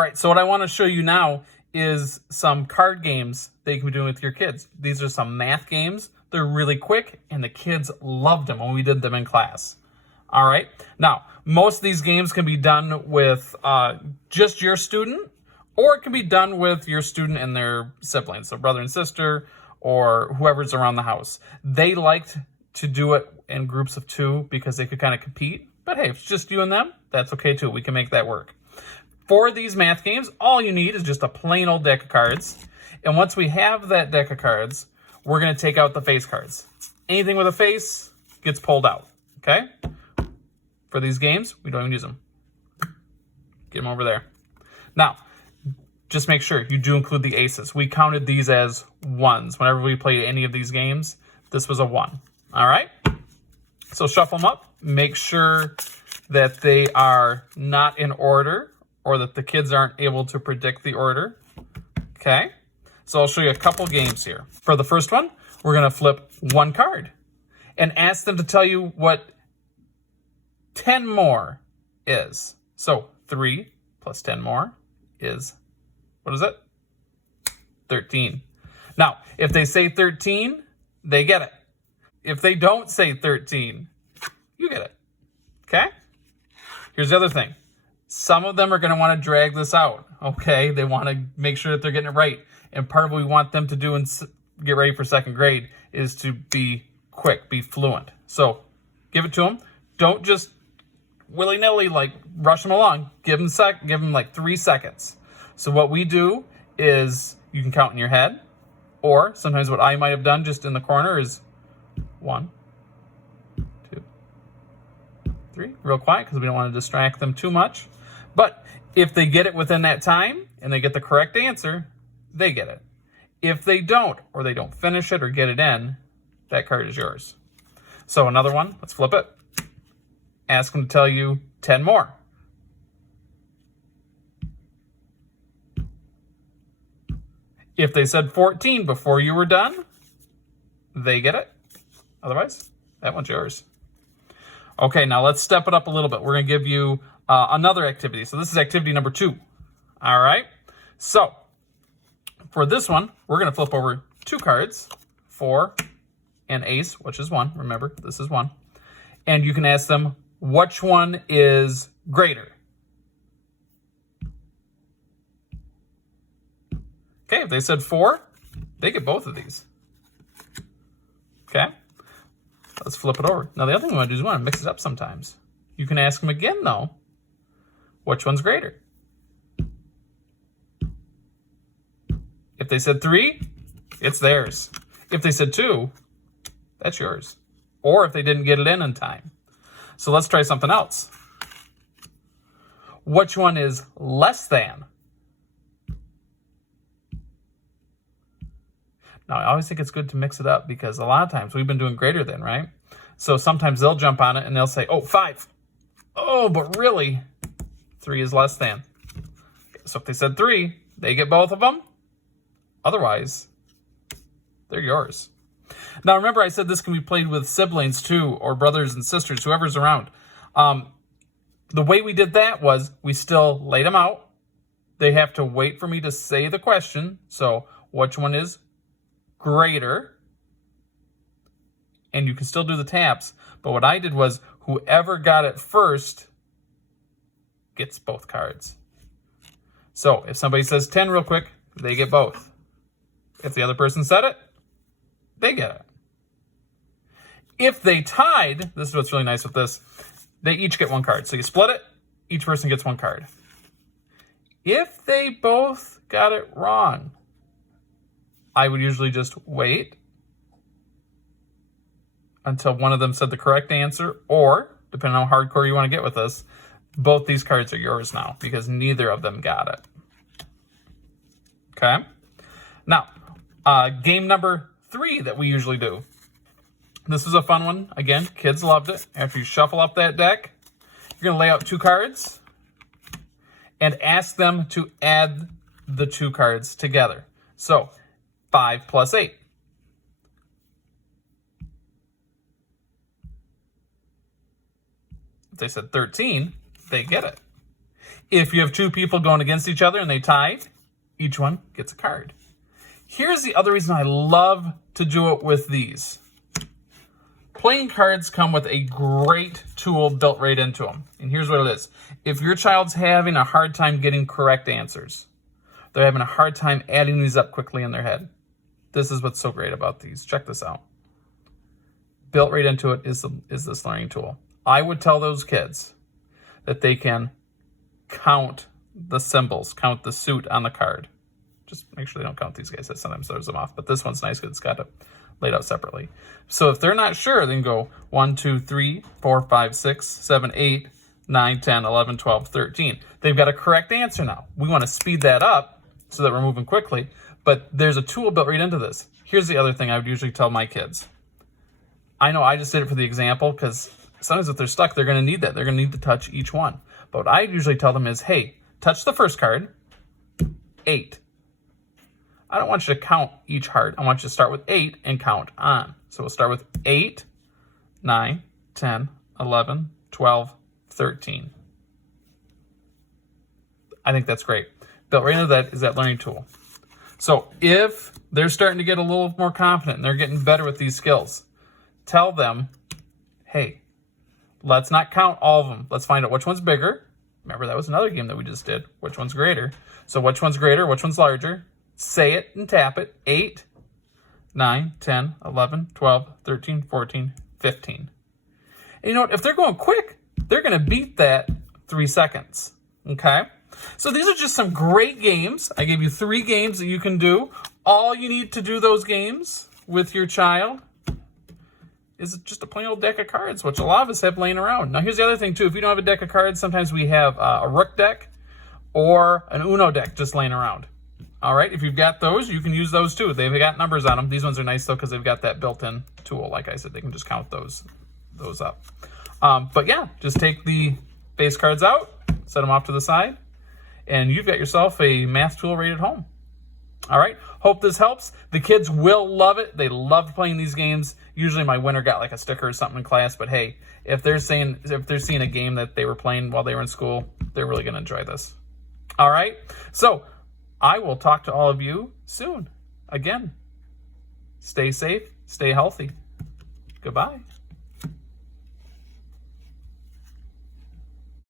All right, so what I want to show you now is some card games that you can be doing with your kids. These are some math games. They're really quick, and the kids loved them when we did them in class. All right, now, most of these games can be done with just your student, or it can be done with your student and their siblings, so brother and sister, or whoever's around the house. They liked to do it in groups of 2 because they could kind of compete. But hey, if it's just you and them, that's okay too. We can make that work. For these math games, all you need is just a plain old deck of cards. And once we have that deck of cards, we're going to take out the face cards. Anything with a face gets pulled out, okay? For these games, we don't even use them. Get them over there. Now, just make sure you do include the aces. We counted these as 1s. Whenever we played any of these games, this was a 1. All right? So shuffle them up. Make sure that they are not in order or that the kids aren't able to predict the order. Okay? So I'll show you a couple games here. For the first one, we're going to flip 1 card and ask them to tell you what 10 more is. So 3 plus 10 more is, what is it? 13. Now, if they say 13, they get it. If they don't say 13, you get it. Okay? Here's the other thing. Some of them are going to want to drag this out. Okay? They want to make sure that they're getting it right. And part of what we want them to do and get ready for 2nd grade is to be quick, be fluent. So give it to them. Don't just willy-nilly like rush them along. Give them like 3 seconds. So what we do is you can count in your head, or sometimes what I might have done just in the corner is 1, 2, 3, real quiet because we don't want to distract them too much. But if they get it within that time and they get the correct answer, they get it. If they don't, or they don't finish it or get it in, that card is yours. So another one, let's flip it. Ask them to tell you 10 more. If they said 14 before you were done, they get it. Otherwise, that one's yours. Okay, now let's step it up a little bit. We're going to give you another activity. So this is activity number 2. All right. So for this one, we're going to flip over 2 cards for an ace, which is 1. Remember, this is 1. And you can ask them, which one is greater? Okay, if they said 4, they get both of these. Okay, let's flip it over. Now, the other thing we want to do is we want to mix it up sometimes. You can ask them again, though, which one's greater? If they said 3, it's theirs. If they said 2, that's yours. Or if they didn't get it in time. So let's try something else. Which one is less than? Now, I always think it's good to mix it up because a lot of times we've been doing greater than, right? So sometimes they'll jump on it and they'll say, oh, 5. Oh, but really, 3 is less than. So if they said 3, they get both of them. Otherwise, they're yours. Now, remember I said this can be played with siblings too, or brothers and sisters, whoever's around. The way we did that was we still laid them out. They have to wait for me to say the question. So which one is greater? And you can still do the taps. But what I did was whoever got it first gets both cards. So if somebody says 10 real quick, they get both. If the other person said it, they get it. If they tied, this is what's really nice with this, they each get 1 card. So you split it, each person gets 1 card. If they both got it wrong, I would usually just wait until one of them said the correct answer, or, depending on how hardcore you want to get with this, both these cards are yours now because neither of them got it. Okay? Now, game number 3 that we usually do. This is a fun one. Again, kids loved it. After you shuffle up that deck, you're going to lay out 2 cards and ask them to add the 2 cards together. So, 5 plus 8. If they said 13, they get it. If you have two people going against each other and they tie, each one gets a card. Here's the other reason I love to do it with these. Playing cards come with a great tool built right into them. And here's what it is. If your child's having a hard time getting correct answers, they're having a hard time adding these up quickly in their head, this is what's so great about these. Check this out. Built right into it is this learning tool. I would tell those kids that they can count the symbols, count the suit on the card. Just make sure they don't count these guys. That sometimes throws them off. But this one's nice because it's got it laid out separately. So if they're not sure, they can go 1, 2, 3, 4, 5, 6, 7, 8, 9, 10, 11, 12, 13. They've got a correct answer now. We want to speed that up so that we're moving quickly. But there's a tool built right into this. Here's the other thing I would usually tell my kids. I know I just did it for the example because sometimes if they're stuck, they're going to need that. They're going to need to touch each one. But what I usually tell them is, hey, touch the first card, 8. I don't want you to count each heart. I want you to start with 8 and count on. So we'll start with 8, 9, 10, 11, 12, 13. I think that's great. Built right into that is that learning tool. So if they're starting to get a little more confident and they're getting better with these skills, tell them, hey, let's not count all of them. Let's find out which one's bigger. Remember, that was another game that we just did. Which one's greater? So which one's greater? Which one's larger? Say it and tap it. 8, 9, 10, 11, 12, 13, 14, 15. And you know what? If they're going quick, they're going to beat that 3 seconds. Okay? So these are just some great games. I gave you 3 games that you can do. All you need to do those games with your child is just a plain old deck of cards, which a lot of us have laying around. Now, here's the other thing, too. If you don't have a deck of cards, sometimes we have a Rook deck or an Uno deck just laying around. All right, if you've got those, you can use those, too. They've got numbers on them. These ones are nice, though, because they've got that built-in tool. Like I said, they can just count those up. But, yeah, just take the base cards out, set them off to the side, and you've got yourself a math tool right at home. All right, hope this helps. The kids will love it. They love playing these games. Usually my winner got like a sticker or something in class, but hey, if they're seeing a game that they were playing while they were in school, they're really going to enjoy this. All right, so I will talk to all of you soon. Again, stay safe, stay healthy. Goodbye.